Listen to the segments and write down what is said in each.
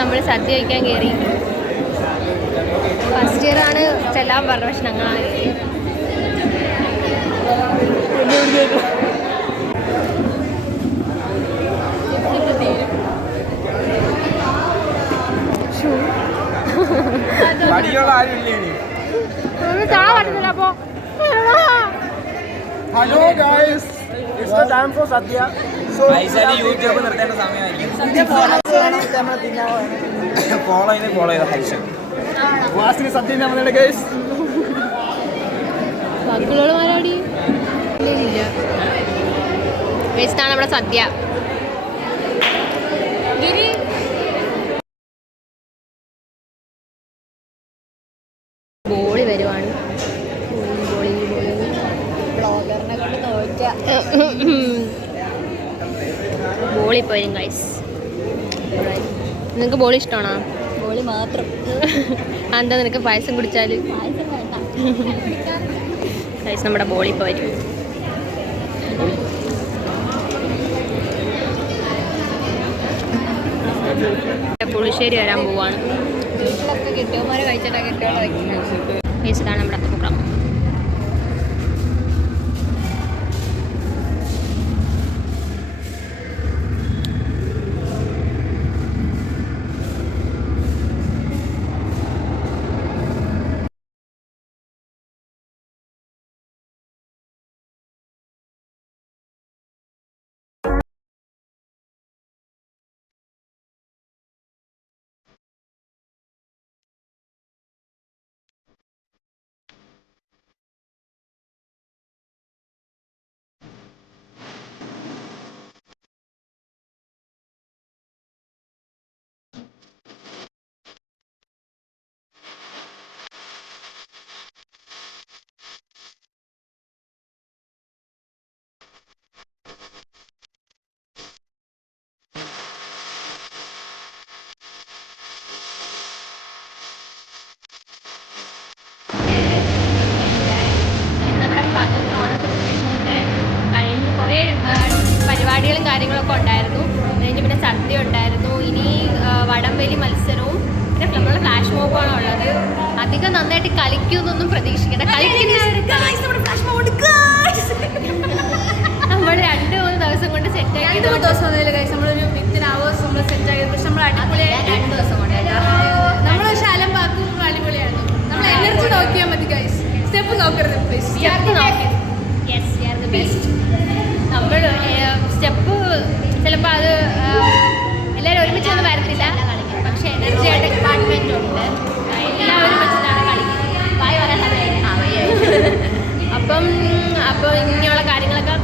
നമ്മൾ സദ്യ കഴിക്കാൻ കയറി. ഫസ്റ്റ് ഇയർ ആണ് ചെല്ലാൻ പറഞ്ഞത്, പക്ഷെ ഞങ്ങളാണ് കയറിയത്. Hello guys, it's the time for sadya. So YouTube നിർത്തേണ്ട സമയമായിരിക്കും. ഫോളോ ചെയ്ത ഹൈഷ ക്ലാസ്സിന് സദ്യ നമ്മുടെ ഗൈസ്. ബാക്കിയുള്ളവരാടി ഇല്ല. വേസ്റ്റാണ് നമ്മുടെ സദ്യ. ബോളി വരുവാണ്. ബ്ലോഗറിനെ കൊണ്ട് നോക്ക ബോളി പോരും ഗൈസ്. നിനക്ക് ബോളി ഇഷ്ടമാണോ? ബോളി മാത്രം. എന്താ നിനക്ക് പായസം കുടിച്ചാൽ? ഗൈസ് നമ്മുടെ ബോളി പോരും. പുളിശ്ശേരി വരാൻ പോവാണ്. വീട്ടിലൊക്കെ കിട്ടിയവന്മാരെ കഴിച്ചിട്ടാ ഗൈസ്. ഇതാണ് നമ്മുടെ പ്രോഗ്രാം. പരിപാടികളും കാര്യങ്ങളൊക്കെ ഉണ്ടായിരുന്നു. അതിന് പിന്നെ സദ്യ ഉണ്ടായിരുന്നു. ഇനി വടംവലി മത്സരവും പിന്നെ നമ്മുടെ ഫ്ലാഷ് മോബാണ് ഉള്ളത്. അധികം നന്നായിട്ട് കളിക്കുമെന്നൊന്നും പ്രതീക്ഷിക്കേണ്ട. നമ്മൾ 2-3 ദിവസം കൊണ്ട് സെറ്റാക്കി. 2 ദിവസം നമ്മളൊരു 15 hours നമ്മൾ സെറ്റാക്കി. പക്ഷെ നമ്മൾ അടിപൊളിയായി 2 ദിവസം കൊണ്ട് നമ്മൾ ശാലം പാക്കും അടിപൊളിയാണ്. നമ്മൾ എനർജി നോക്കിയാൽ മതി ഗൈസ്. സ്റ്റെപ്പ് നോക്കരുത് പ്ലീസ്. നമ്മൾ സ്റ്റെപ്പ് ചിലപ്പോൾ അത് എല്ലാവരും ഒരുമിച്ചൊന്നും വരത്തില്ല. പക്ഷെ എനർജി ആയിട്ട് ഡിപ്പാർട്ട്മെൻ്റ് ഉണ്ട്. എല്ലാവരും വെച്ചിട്ടാണ് കളിക്കുന്നത്. വായി പറയാൻ അപ്പോൾ ഇങ്ങനെയുള്ള കാര്യങ്ങളൊക്കെ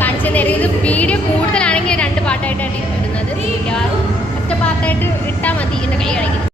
കാണിച്ചു തരും. ഇത് വീഡിയോ കൂടുതലാണെങ്കിൽ 2 പാർട്ടായിട്ടാണ് ഇടുന്നത്. ഒറ്റ പാർട്ടായിട്ട് ഇട്ടാൽ മതി. എൻ്റെ കൈ കളിക്കുന്നത്.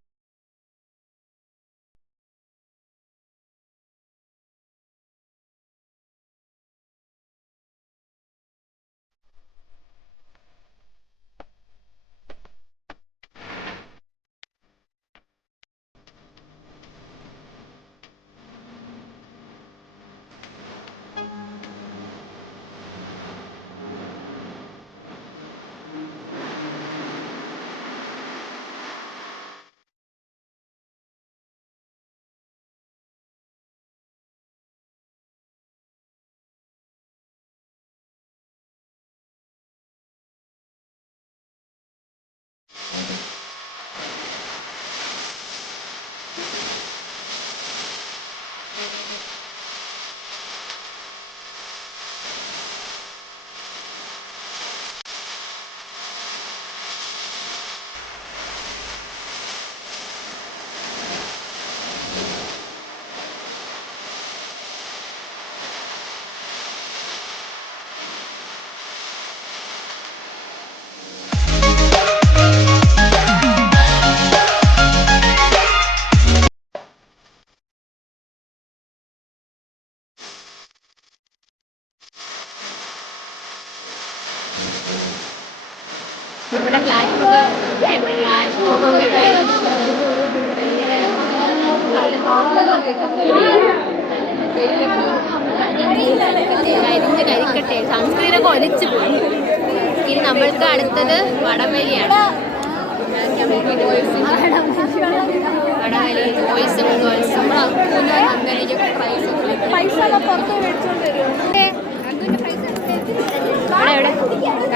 ഇവിടെ കരിക്കട്ടെ സൺസ്ക്രീനൊക്കെ ഒലിച്ചു പോയി. ഇനി നമ്മൾക്ക് അടുത്തത് വടംവലിയാണ്. ബോയ്സും ഗേൾസും പൈസ പുറത്ത് മേടിച്ചോണ്ട് വരുമോ?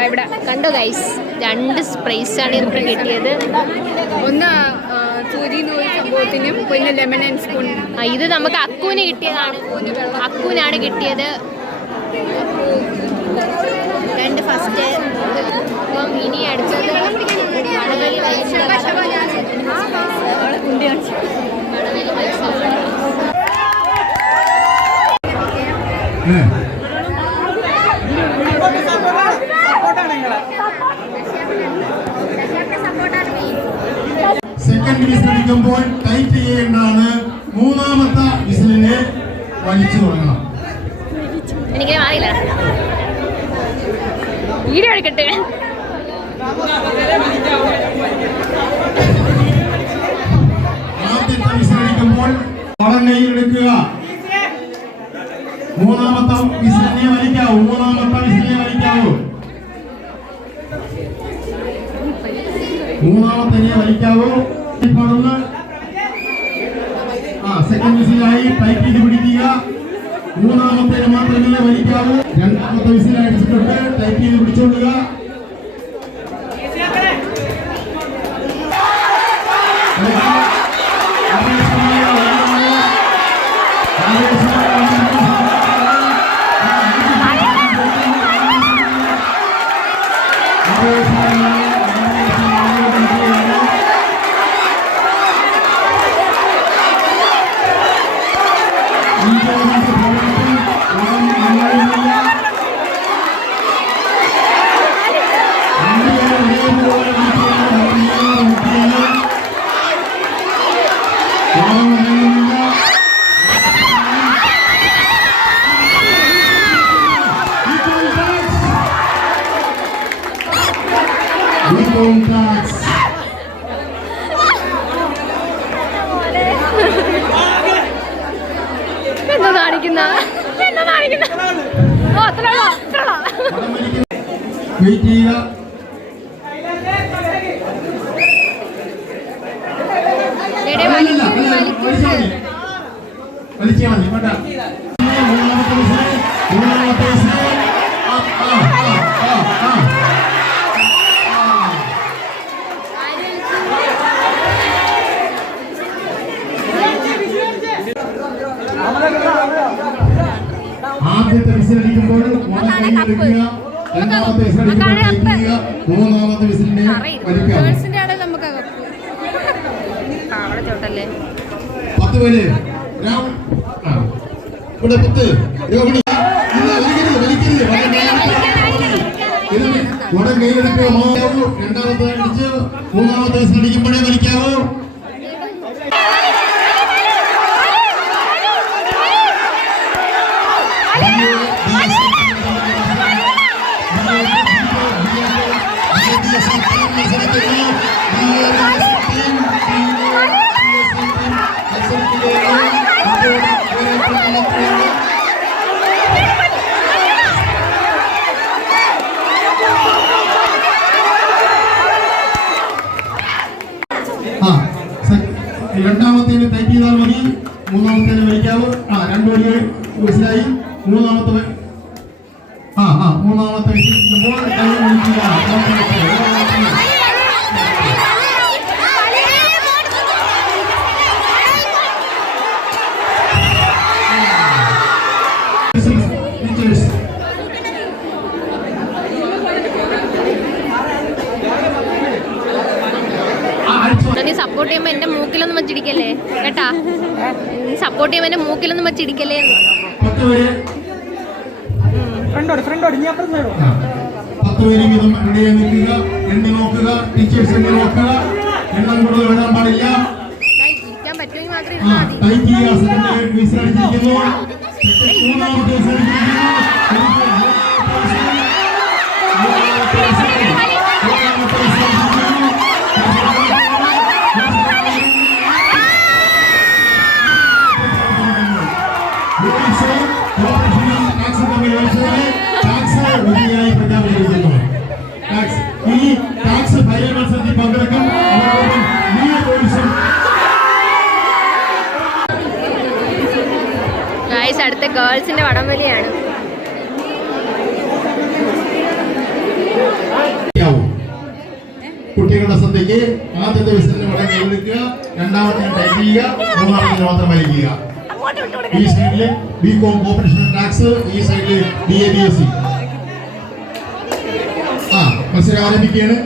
ഇവിടെ കണ്ടോ ഗൈസ്, 2 പ്രൈസാണ് നമുക്ക് കിട്ടിയത്. ഒന്ന് സൂചിന്ന് ഒരു സംഭവത്തിനും പിന്നെ ലെമൺ ആൻഡ് സ്പൂൺ. ഇത് നമുക്ക് അക്കൂന് കിട്ടിയതാണ്. അക്കൂനാണ് കിട്ടിയത് 2 ഫസ്റ്റ്. അപ്പം ഇനി അടുത്തത് വടകലി സെക്കൻഡ് വിസിൽ അടിക്കുമ്പോൾ ടൈറ്റ് ചെയ്യേണ്ടതാണ്. 3ാമത്തെ വിസിലിനെ വലിച്ചു തുടങ്ങണം. എനിക്ക് മാറിയില്ല, വീഡിയോ എടുക്കട്ടെ. ആദ്യത്തെ വിസിൽ അടിക്കുമ്പോൾ വടം കയ്യിലെടുക്കുക. 3ാമത്തെ വിസിലിനെ വലിക്കാവൂ. 3ാമത്തെ വിസിലിനെ വലിക്കാവൂ. 3ാമത്തെ വലിക്കാവൂ. സെക്കൻഡ് വിസിലായി ടൈറ്റ് ചെയ്ത് പിടിക്കുക. 3ാമത്തെ മാത്രമേ വലിക്കാവൂ. 2ാമത്തെ വിസിൽ അടിച്ചിട്ടുണ്ട്, ടൈറ്റ് ചെയ്ത് പിടിച്ചോളുക. എന്താ കാണിക്കുന്ന വെയിറ്റ് ചെയ്യുക. വലിച്ചാൽ മതി. വേണ്ട. 3ാമത്തെ വിസിൽ. 3ാമത്തെ വിസിൽ. ആദ്യത്തെ വിസിൽ അടിക്കുമ്പോൾ വടം കയ്യിലെടുക്കുക. 2ാമത്തെ വിസിൽ അടിക്കുമ്പോൾ ടൈറ്റ് ചെയ്യുക. 3ാമത്തെ വിസിലിനെ വലിക്കുക. 10 പേര് ഇവിടെ 10 രോഹിണി വലിക്കരുത്. വടം കയ്യിലെടുക്കുക. 2ാമത്തെ അടിച്ച് 3ാമത്തെ വിസിൽ അടിക്കുമ്പോഴേ വലിക്കാവൂ. രണ്ടാമത്തേന് ടൈറ്റ് ചെയ്താൽ മതി. 3ാമത്തേന് വലിക്കാവൂ. 2 വഴി വിസിലായി. 3ാമത്തെ 3ാമത്തെ വിസിലിക്കുമ്പോൾ കൈ വലിക്കുക. നീ സപ്പോർട്ട് ചെയ്യുമ്പോ എന്റെ മൂക്കിലൊന്നും വെച്ചിടിക്കല്ലേ കേട്ടാ. സപ്പോർട്ട് ചെയ്യുമ്പോ എന്റെ മൂക്കിലൊന്നും വെച്ചിടിക്കല്ലേ. 10 പേര് വീതം എവിടെയെ നിൽക്കുക. എണ്ണി നോക്കുക. ടീച്ചേഴ്സ് എണ്ണി നോക്കുക. എണ്ണം കൂടുതൽ എഴുതാൻ പാടില്ല. പറ്റുമെങ്കിൽ മാത്രമേ ടൈറ്റ് ചെയ്യുക. സെക്കൻഡ് വിസിൽ അടിച്ചിരിക്കുന്നു. 3ാമത്തെ വിസിൽ അടിച്ചിരിക്കുന്നു. ഈ ടാക്സ് ഫയൽ മത്സരത്തിൽ പങ്കെടുക്കും. ഗേൾസിന്റെ വടംവലിയാണ്. കുട്ടികളുടെ ശ്രദ്ധയ്ക്ക് ആദ്യത്തെ വിസിലിന് വടം കൈവെക്കുക, രണ്ടാമത്തെ ടൈപ്പ് ചെയ്യുക, മൂന്നാമത്തെ മാത്രം വലിക്കുക. ഈ സൈഡില് ബികോം കോമ്പറ്റീഷൻ ടാക്സ്, ഈ സൈഡില് BABSc. മത്സരം ആരംഭിക്കുകയാണ്.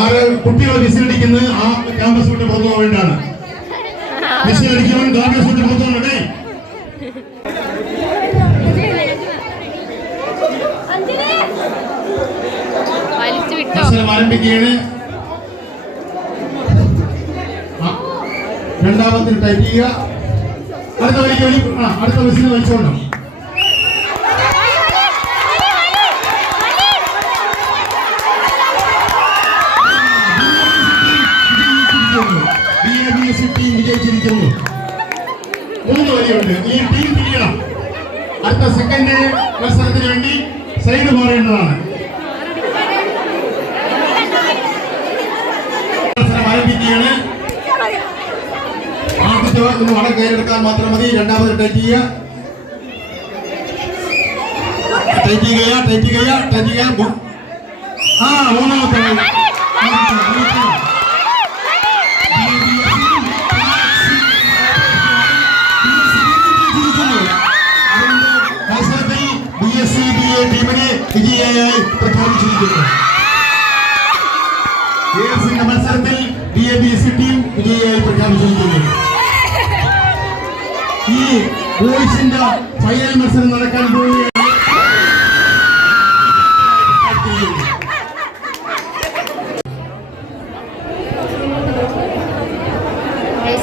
ആറ് കുട്ടികൾ വിസിലടിക്കുന്നത് ആ ക്യാമ്പസ് വിട്ട് പുറത്തു പോകേണ്ടതാണ്. വിസിലടിക്കുമ്പോൾ ക്യാമ്പസ് വിട്ട് പുറത്തു പോകണ്ടേ. മത്സരം ആരംഭിക്കുകയാണ്. രണ്ടാമത്തിന് ടൈപ്പ് ചെയ്യുക. അടുത്ത വിസിൽ വലിച്ചോണം. BABSc ടീം വിജയിച്ചിരിക്കുന്നു. 3 വരെയുണ്ട്. ഈ ടീം പിടിക്കണം. അടുത്ത സെക്കൻഡ് മത്സരത്തിന് വേണ്ടി സൈഡ് മാറേണ്ടതാണ്. മത്സരം ആരംഭിക്കുകയാണ്. ആദ്യത്തെ വടം കയ്യിലെടുക്കാൻ മാത്രം മതി. രണ്ടാമത് ടൈറ്റ് ചെയ്യുക. മൂന്നാമത്തെ മത്സരത്തിൽ BSc BA ടീമിനെ വിജയിയായി പ്രഖ്യാപിച്ചിരിക്കുന്നു. ഗേൾസിന്റെ മത്സരത്തിൽ BABSc ടീം വിജയിയായി പ്രഖ്യാപിച്ചിരിക്കുന്നു. ഈ ബോയ്സിന്റെ ഫൈനൽ മത്സരം നടക്കാൻ പോവുകയാണ്.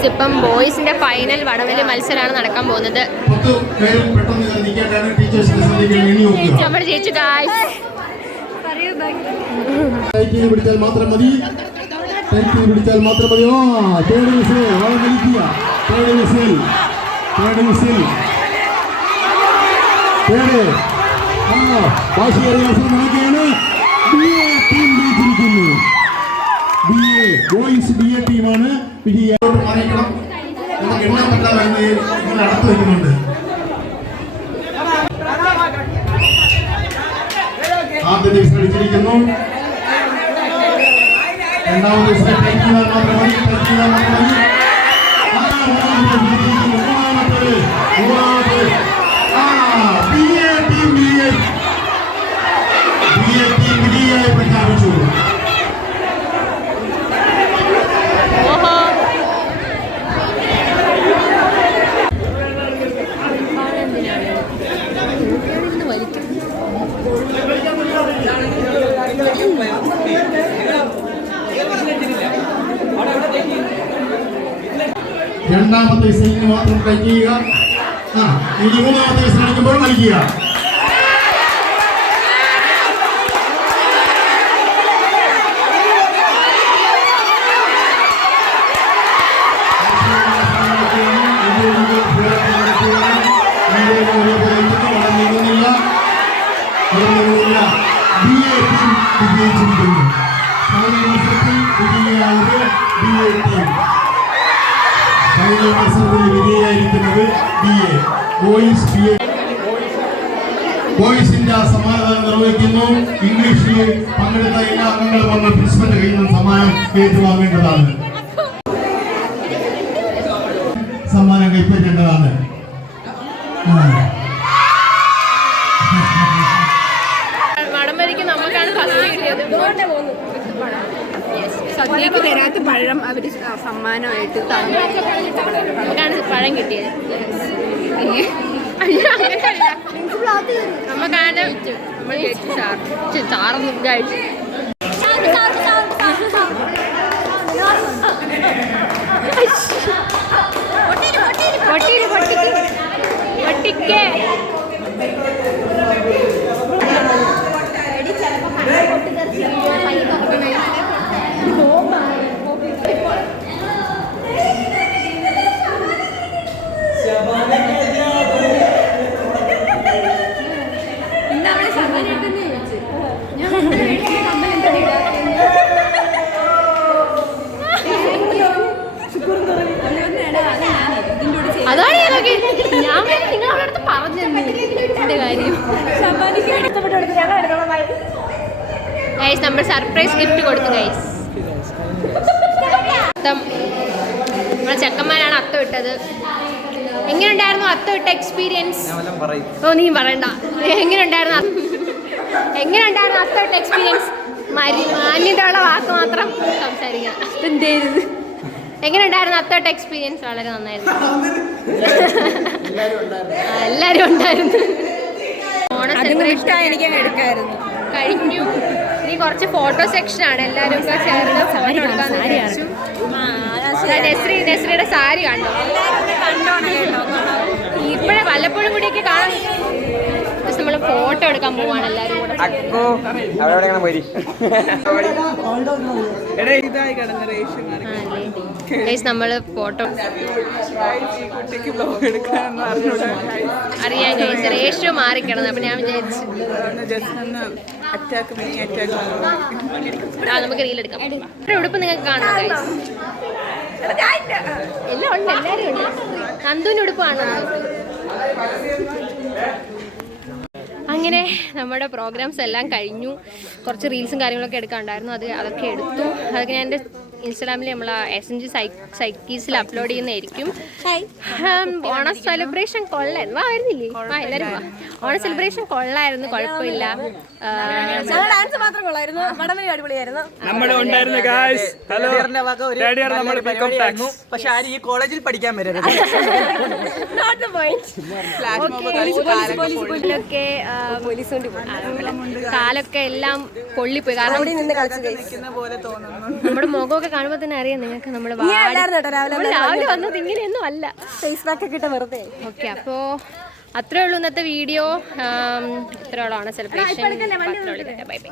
ഇപ്പം ബോയ്സിന്റെ ഫൈനൽ വടംവലി മത്സരമാണ് നടക്കാൻ പോകുന്നത്. നമ്മൾ ജയിച്ചു ഗായ്സ്. പിടിച്ചാൽ മാത്രം മതി. പിടിച്ചാൽ മാത്രം മതി. തേർഡ് വിസിൽ വളം വലിക്കുക. തേർഡ് വിസിൽ വാശിയേറിയ മത്സരം നടക്കുകയാണ്. BA ടീം ജയിച്ചിരിക്കുന്നു. ബോയ്സ് BA ടീമാണ് വിജയിയോട് മാറിക്കണം. നമുക്ക് എണ്ണാൻ പറ്റാതെ നിങ്ങൾ അടുത്ത് വയ്ക്കുന്നുണ്ട്. ആദ്യ ദിവസം അടിച്ചിരിക്കുന്നു. രണ്ടാമത്തെ ദിവസം മാത്രം മതി. BA ടീം വിജയിയായി പ്രഖ്യാപിച്ചു. രണ്ടാമത്തെ വിസിലിന് മാത്രം ടൈറ്റ് ചെയ്യുക. ഇനി മൂന്നാമത്തെ വിസിൽ അടിക്കുമ്പോൾ നൽകുക. വിജയിച്ചിരിക്കുന്നു. ഫൈനൽ മത്സരത്തിൽ വിജയിയായത് BA ടീം. ഫൈനൽ മത്സരത്തിൽ വിജയിയായിരിക്കുന്നത് BA. ബോയ്സിന്റെ സമ്മാനദാനം നിർവഹിക്കുന്നു. ഇംഗ്ലീഷിൽ പങ്കെടുത്ത എല്ലാ അംഗങ്ങളും വന്ന് പ്രിൻസിപ്പലിന്റെ കയ്യിൽ നിന്ന് സമ്മാനം ഏറ്റുവാങ്ങേണ്ടതാണ്. സമ്മാനം കൈപ്പറ്റേണ്ടതാണ്. വടംവലിക്ക് നമുക്കാണ് ഫസ്റ്റ് കിട്ടിയത്. സദ്യക്ക് തരാത്ത പഴം അവർ സമ്മാനമായിട്ട് നമുക്കാണ് പഴം കിട്ടിയത്. നമുക്കാണ് നമ്മൾ ജയിച്ചു. ചാറൊന്നും കഴിച്ചു. പൊട്ടിക്കേ ഗൈസ് നമ്മൾ സർപ്രൈസ് ഗിഫ്റ്റ് കൊടുത്തു ഗൈസ്. നമ്മളെ ചെക്കന്മാരാണ് അത്തം ഇട്ടത്. എങ്ങനെയുണ്ടായിരുന്നു അത്തം ഇട്ട എക്സ്പീരിയൻസ്? ഓ നീ പറയണ്ട. എങ്ങനെയുണ്ടായിരുന്നു അത്തം ഇട്ട എക്സ്പീരിയൻസ്? മാന്യതയുള്ള വാക്ക് മാത്രം സംസാരിക്കാം. എന്തേരുത്? എങ്ങനെയുണ്ടായിരുന്നു അത്തം ഇട്ട എക്സ്പീരിയൻസ്? വളരെ നന്നായിരുന്നു. എല്ലാവരും ഉണ്ടായിരുന്നു. ഓണ സെലിബ്രേഷൻ കഴിഞ്ഞു. ഇനി കുറച്ച് ഫോട്ടോ സെക്ഷനാണ്. എല്ലാവരും കൂടെ ചേർന്ന് ഫോട്ടോ എടുക്കാന്ന് വിചാരിച്ചു. നസ്രിയുടെ സാരി കണ്ടോ? ഇപ്പോഴേ വല്ലപ്പോഴും കൂടിയൊക്കെ കാണാൻ. നമ്മൾ ഫോട്ടോ എടുക്കാൻ പോവാണ് എല്ലാവരും കൂടെ. നമ്മൾ ഫോട്ടോ അറിയാൻ കഴിച്ചു. റേഷ്യോ മാറിക്കിടന്നു. അപ്പൊ ഞാൻ വിചാരിച്ചു നമുക്ക് റീലെടുക്കാം. ഉടുപ്പ് നിങ്ങൾക്ക് കാണാം. എല്ലാം ഉണ്ട്, എല്ലാവരും ഉണ്ട്. നന്ദുവിൻ്റെ ഉടുപ്പാണ്. അങ്ങനെ നമ്മുടെ പ്രോഗ്രാംസ് എല്ലാം കഴിഞ്ഞു. കുറച്ച് റീൽസും കാര്യങ്ങളൊക്കെ എടുക്കാനുണ്ടായിരുന്നു. അതൊക്കെ എടുത്തു. അതൊക്കെ ഞാൻ എൻ്റെ ഇൻസ്റ്റാഗ്രാമിൽ നമ്മൾ SMG സൈക്കീസിൽ അപ്ലോഡ് ചെയ്യുന്നതായിരിക്കും. ഓണ സെലിബ്രേഷൻ കൊള്ളായിരുന്നു. വരുന്നില്ലേ? എല്ലാവരും ഓണ സെലിബ്രേഷൻ കൊള്ളായിരുന്നു, കുഴപ്പമില്ല. ഡാൻസ് മാത്രം കൊള്ളായിരുന്നു. വടംവലി അടിപൊളിയായിരുന്നു. പക്ഷെ ആരും ഈ കോളേജിൽ പഠിക്കാൻ വരരുത്. കാലൊക്കെ എല്ലാം പൊള്ളിപ്പോയി. കാരണം നമ്മുടെ മുഖമൊക്കെ കാണുമ്പോൾ തന്നെ അറിയാം നിങ്ങൾക്ക്. നമ്മൾ രാവിലെ വന്നത് ഇങ്ങനെയൊന്നും അല്ല. ഫേസ് പാക്ക് ഒക്കെ ഇട്ട വെറുതെ. ഓക്കെ, അപ്പോൾ അത്രേ ഉള്ളൂ ഇന്നത്തെ വീഡിയോ. ഇത്രയോളാണ് സെലിബ്രേഷൻ. Bye bye.